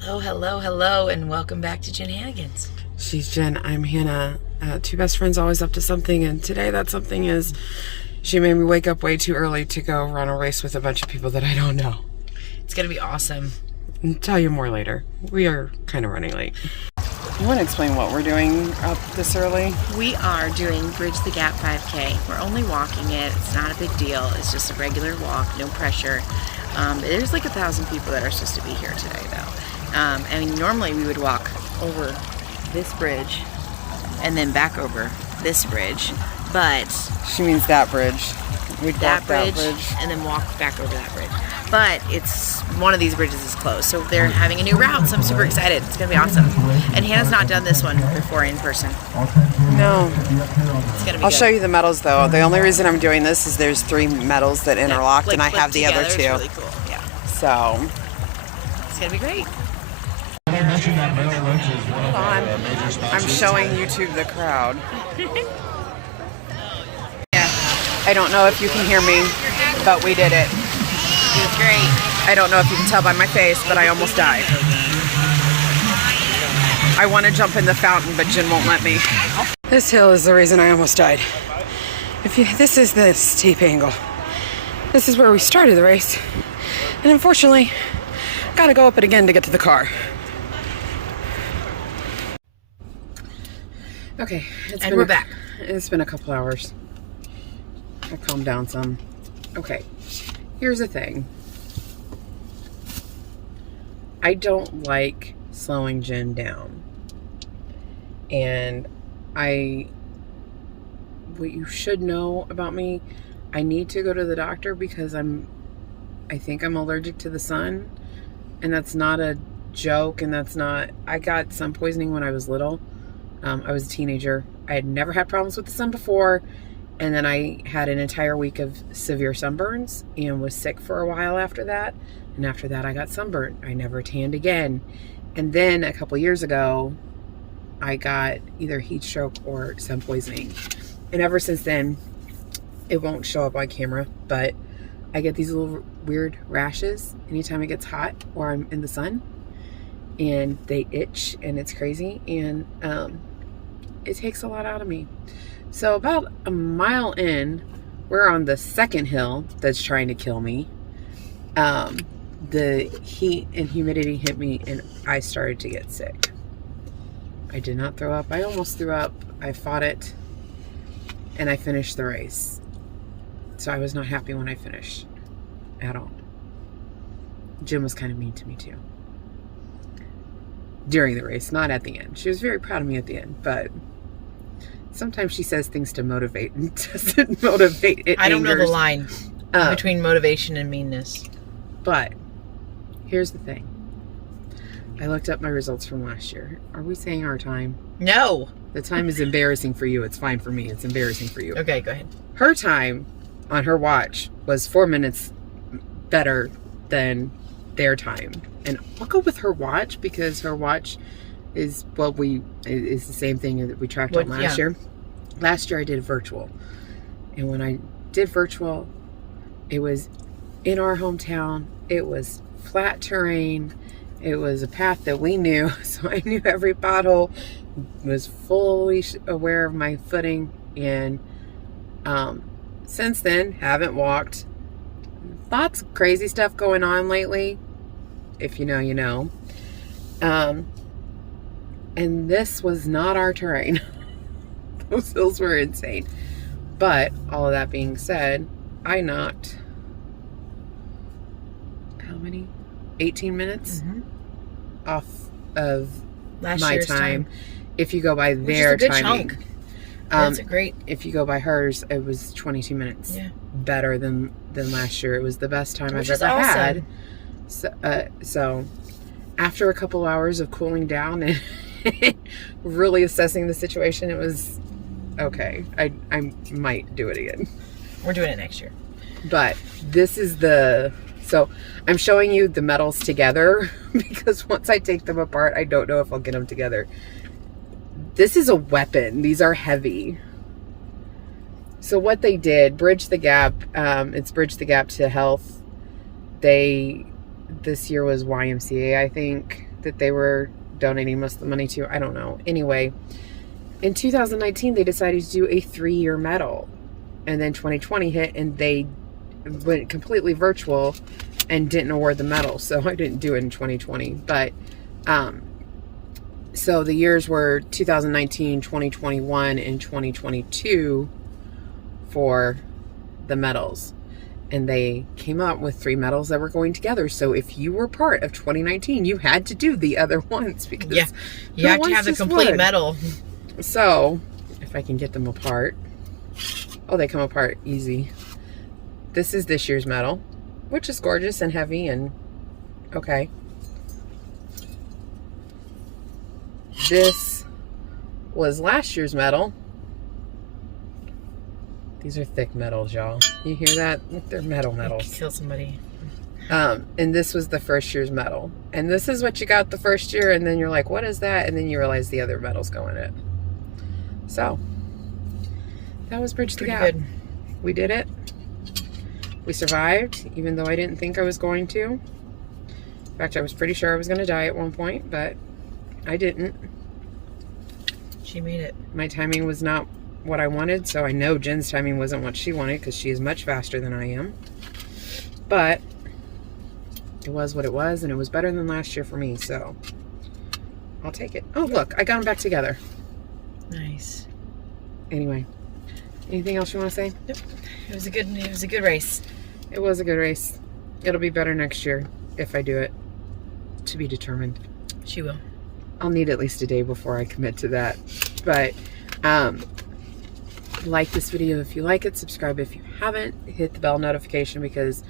Hello, hello, hello, and welcome back to Jen Hannigan's. She's Jen, I'm Hannah. Two best friends always up to something, and today that something is she made me wake up way too early to go run a race with a bunch of people that I don't know. It's going to be awesome. I'll tell you more later. We are kind of running late. You want to explain what we're doing up this early? We are doing Bridge the Gap 5K. We're only walking it. It's not a big deal. It's just a regular walk, no pressure. There's like 1,000 people that are supposed to be here today, though. I mean, normally we would walk over this bridge and then back over this bridge, but She means that bridge. We'd that walk bridge, that bridge. and then walk back over that bridge. But it's one of these bridges is closed, so they're having a new route, so I'm super excited. It's gonna be awesome. And Hannah's not done this one before in person. No. It's gonna be I'll good. show you the medals though. The only reason I'm doing this is there's 3 medals that interlocked, Like, and I have the other flipped 2. together. It's really cool. Yeah, So, it's gonna be great. hold on. I'm showing YouTube the crowd. Yeah, I don't know if you can hear me, but we did it. it was great. I don't know if you can tell by my face, but I almost died. I want to jump in the fountain, but Jen won't let me. This hill is the reason I almost died. This is the steep angle. This is where we started the race. And unfortunately, gotta go up it again to get to the car. Okay, We're back. It's been a couple hours. I'll calm down some. Okay, here's the thing. I don't like slowing Jen down. And what you should know about me, I need to go to the doctor because I think I'm allergic to the sun. And that's not a joke, and I got sun poisoning when I was little. I was a teenager. I had never had problems with the sun before. And then I had an entire week of severe sunburns and was sick for a while after that. And after that, I got sunburned. I never tanned again. And then a couple years ago, I got either heat stroke or sun poisoning. And ever since then, it won't show up on camera, but I get these little weird rashes anytime it gets hot or I'm in the sun. And they itch, and it's crazy. And it takes a lot out of me. So about a mile in, we're on the second hill that's trying to kill me. The heat and humidity hit me, and I started to get sick. I did not throw up. I almost threw up. I fought it, and I finished the race. So I was not happy when I finished at all. Jim was kind of mean to me too. During the race, not at the end. She was very proud of me at the end, but sometimes she says things to motivate and doesn't motivate. It I don't know the angers. line between motivation and meanness. But here's the thing. I looked up my results from last year. Are we saying our time? No. The time is embarrassing for you. It's fine for me. It's embarrassing for you. Okay, go ahead. Her time on her watch was 4 minutes better than their time. And I'll go with her watch because her watch is the same thing that we tracked on last year. Last year I did virtual. And when I did virtual, it was in our hometown. It was flat terrain. It was a path that we knew. So I knew every pothole, was fully aware of my footing. And since then, haven't walked. Lots of crazy stuff going on lately. If you know, you know. And this was not our terrain. Those hills were insane. But all of that being said, I knocked how many? 18 minutes off of Last my year's time. If you go by Which is their a good timing. chunk. That's a great. If you go by hers, it was 22 minutes better than last year. It was the best time Which I've is ever awesome. had. So after a couple hours of cooling down and really assessing the situation, it was okay. I might do it again. We're doing it next year. But this is so I'm showing you the medals together because once I take them apart, I don't know if I'll get them together. This is a weapon. These are heavy. So what they did, Bridge the Gap, it's Bridge the Gap to Health. This year was YMCA, I think. that they were donating most of the money to. I don't know. Anyway, in 2019, they decided to do a 3-year medal. And then 2020 hit, and they went completely virtual and didn't award the medal. So I didn't do it in 2020. But, so the years were 2019, 2021, and 2022 for the medals. And they came up with 3 medals that were going together. So if you were part of 2019, you had to do the other ones, because you have to have the complete medal. So if I can get them apart. Oh, they come apart easy. This is this year's medal, which is gorgeous and heavy and okay. This was last year's medal. These are thick medals, y'all. You hear that? They're medals. Kill somebody. And this was the first year's medal. And this is what you got the first year, and then you're like, what is that? And then you realize the other medals go in it. So that was Bridge the Gap. Good. We did it. We survived, even though I didn't think I was going to. In fact, I was pretty sure I was going to die at one point, but I didn't. She made it. My timing was not what I wanted, so I know Jen's timing wasn't what she wanted, because she is much faster than I am. But it was what it was, and it was better than last year for me, so I'll take it. Oh, look, I got them back together. Nice. Anyway, anything else you want to say? Nope. It was a good race. It was a good race. It'll be better next year if I do it. To be determined. She will. I'll need at least a day before I commit to that. But like this video if you like it, subscribe if you haven't, hit the bell notification, because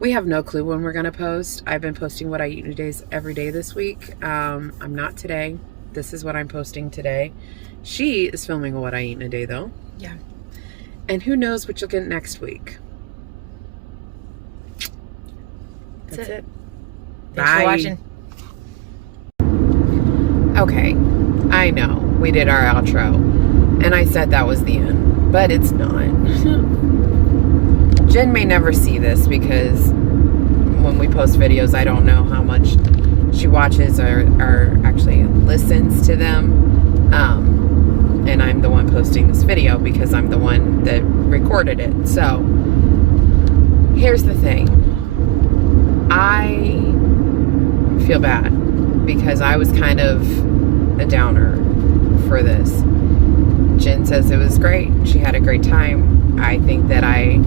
we have no clue when we're going to post. I've been posting what I eat in a day every day this week. I'm not today. This is what I'm posting today. She is filming what I eat in a day, though. Yeah. And who knows what you'll get next week. That's it. Thanks for watching. Okay, I know we did our outro, and I said that was the end, but it's not. Jen may never see this, because when we post videos, I don't know how much she watches or actually listens to them. And I'm the one posting this video because I'm the one that recorded it. So here's the thing. I feel bad because I was kind of a downer for this. Jen says it was great. She had a great time. I think that I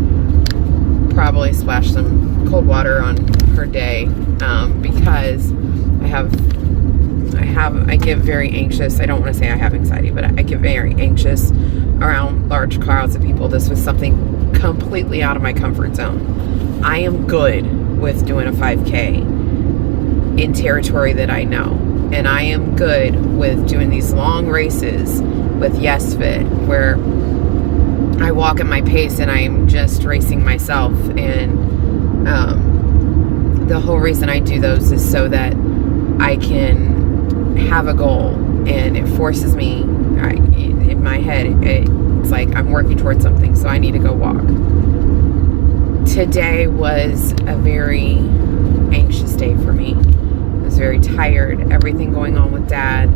probably splashed some cold water on her day because I get very anxious. I don't want to say I have anxiety, but I get very anxious around large crowds of people. This was something completely out of my comfort zone. I am good with doing a 5K in territory that I know. And I am good with doing these long races with Yes.Fit, where I walk at my pace and I'm just racing myself. And the whole reason I do those is so that I can have a goal, and it forces me, in my head, it's like I'm working towards something, so I need to go walk. Today was a very anxious day for me. I was very tired, everything going on with Dad.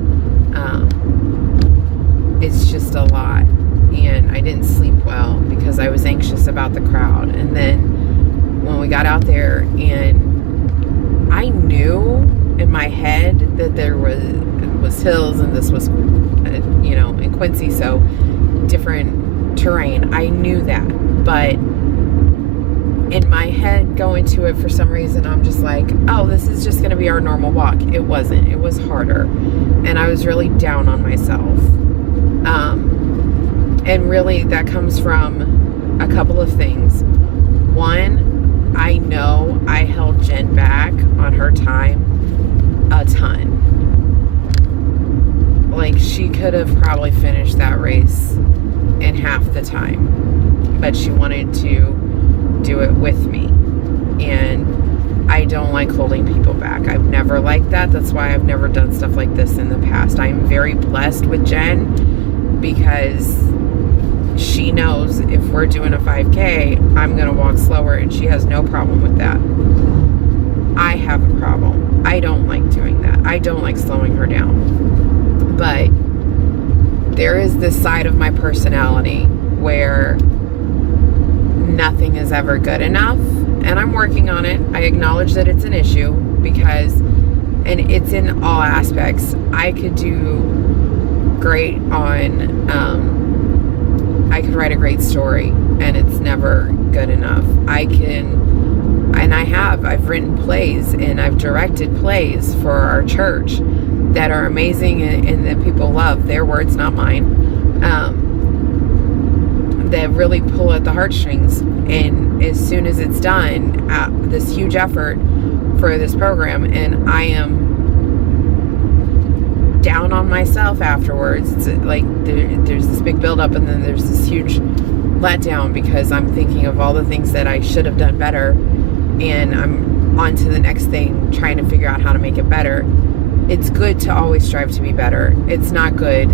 It's just a lot, and I didn't sleep well because I was anxious about the crowd. And then when we got out there, and I knew in my head that there was hills, and this was in Quincy, so different terrain. I knew that, but in my head going to it, for some reason I'm just like, oh, this is just gonna be our normal walk. It wasn't. It was harder, and I was really down on myself. And really that comes from a couple of things. One, I know I held Jen back on her time a ton. Like, she could have probably finished that race in half the time, but she wanted to do it with me. And I don't like holding people back. I've never liked that. That's why I've never done stuff like this in the past. I'm very blessed with Jen because she knows if we're doing a 5K, I'm going to walk slower, and she has no problem with that. I have a problem. I don't like doing that. I don't like slowing her down. But there is this side of my personality where nothing is ever good enough, and I'm working on it. I acknowledge that it's an issue because, and it's in all aspects. I could do great on, I could write a great story, and it's never good enough. I've written plays and I've directed plays for our church that are amazing and that people love. Their words, not mine. That really pull at the heartstrings. And as soon as it's done, this huge effort for this program, and I am down on myself afterwards. It's like there's this big buildup, and then there's this huge letdown because I'm thinking of all the things that I should have done better, and I'm on to the next thing, trying to figure out how to make it better. It's good to always strive to be better. It's not good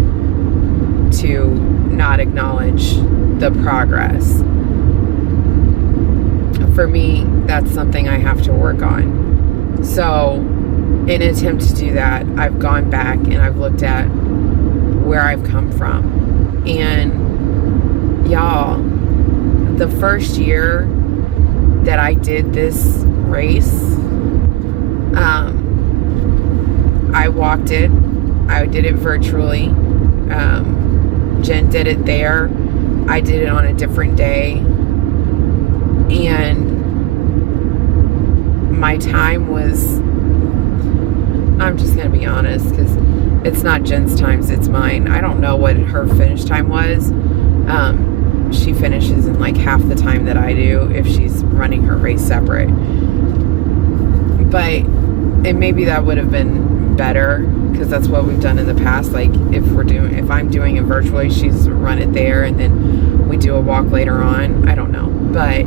to not acknowledge the progress. For me, that's something I have to work on. So, in an attempt to do that, I've gone back and I've looked at where I've come from. And y'all, the first year that I did this race, I walked it. I did it virtually. Jen did it there. I did it on a different day. And my time was, I'm just going to be honest, because it's not Jen's times, it's mine. I don't know what her finish time was. She finishes in like half the time that I do if she's running her race separate. But, and maybe that would have been better, because that's what we've done in the past. Like if I'm doing it virtually, she's run it there, and then we do a walk later on. I don't know, but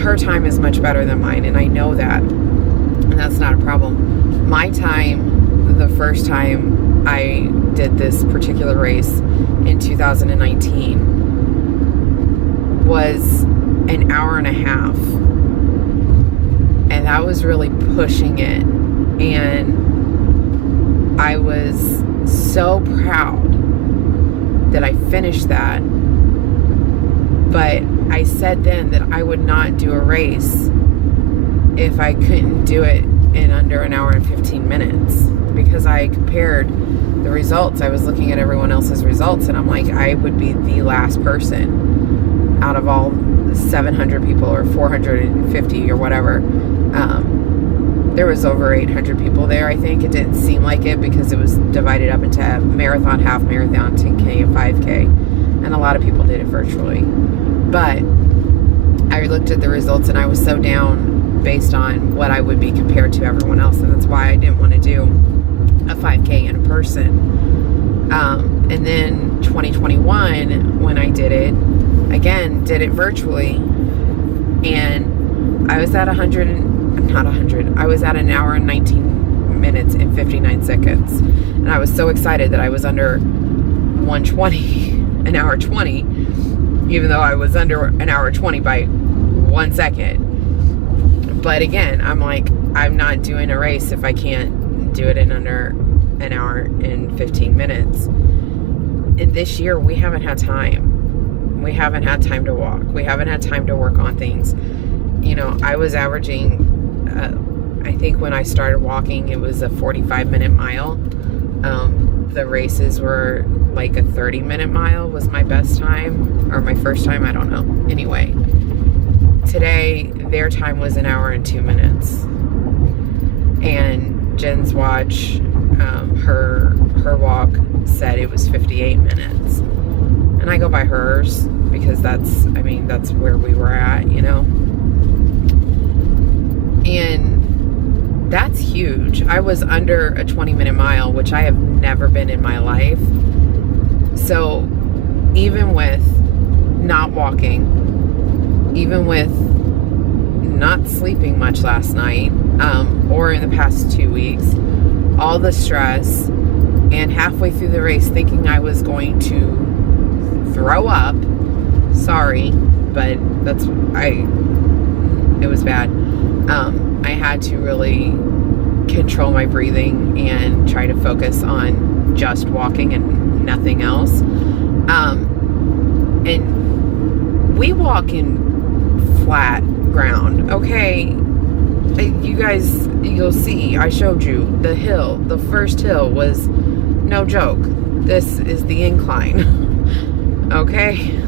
her time is much better than mine, and I know that, and that's not a problem. My time, the first time I did this particular race in 2019, was an hour and a half, and that was really pushing it. And I was so proud that I finished that. But I said then that I would not do a race if I couldn't do it in under an hour and 15 minutes, because I compared the results. I was looking at everyone else's results, and I'm like, I would be the last person out of all 700 people or 450 or whatever. There was over 800 people there, I think. It didn't seem like it because it was divided up into marathon, half marathon, 10K, and 5K. And a lot of people did it virtually. But I looked at the results and I was so down based on what I would be compared to everyone else. And that's why I didn't want to do a 5K in person. And then 2021, when I did it, again, did it virtually. And I was at I was at an hour and 19 minutes and 59 seconds. And I was so excited that I was under 120, an hour 20, even though I was under an hour 20 by 1 second. But again, I'm like, I'm not doing a race if I can't do it in under an hour and 15 minutes. And this year, we haven't had time. We haven't had time to walk. We haven't had time to work on things. You know, I was averaging, I think when I started walking, it was a 45-minute mile. The races were like a 30-minute mile was my best time, or my first time, I don't know. Anyway, today, their time was an hour and 2 minutes. And Jen's watch, her walk said it was 58 minutes. And I go by hers because that's where we were at, you know? And that's huge. I was under a 20-minute mile, which I have never been in my life. So even with not walking, even with not sleeping much last night, or in the past 2 weeks, all the stress, and halfway through the race thinking I was going to throw up. Sorry, but it was bad. I had to really control my breathing and try to focus on just walking and nothing else. And we walk in flat ground, okay? You guys, you'll see, I showed you the hill. The first hill was no joke. This is the incline, okay?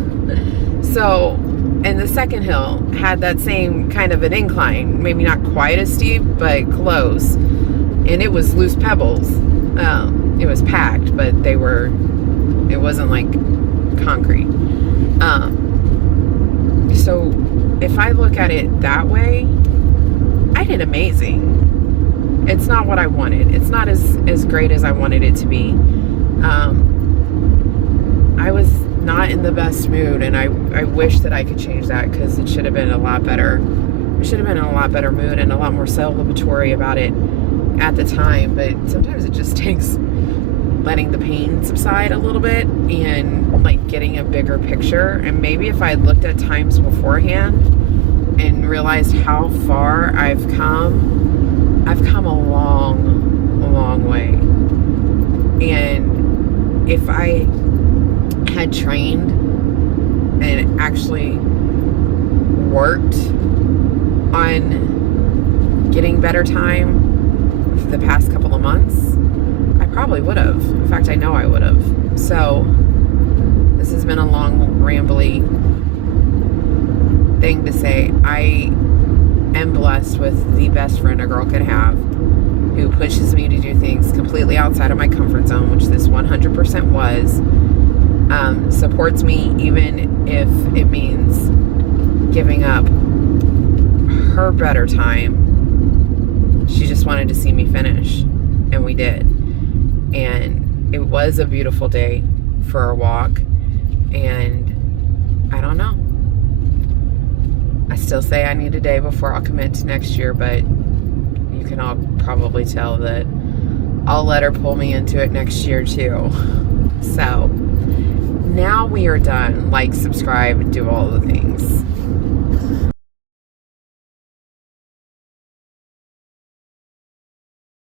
So, and the second hill had that same kind of an incline, maybe not quite as steep, but close. And it was loose pebbles. It was packed, but it wasn't like concrete. So if I look at it that way, I did amazing. It's not what I wanted. It's not as great as I wanted it to be. I was not in the best mood, and I wish that I could change that, because it should have been a lot better. I should have been in a lot better mood and a lot more celebratory about it at the time. But sometimes it just takes letting the pain subside a little bit and like getting a bigger picture. And maybe if I had looked at times beforehand and realized how far I've come a long way. And if I had trained and actually worked on getting better time for the past couple of months, I probably would have. In fact, I know I would have. So this has been a long, rambly thing to say. I am blessed with the best friend a girl could have, who pushes me to do things completely outside of my comfort zone, which this 100% was. Supports me even if it means giving up her better time. She just wanted to see me finish, and we did. And it was a beautiful day for a walk, and I don't know. I still say I need a day before I'll commit to next year, but you can all probably tell that I'll let her pull me into it next year too. So now we are done. Like, subscribe, and do all the things.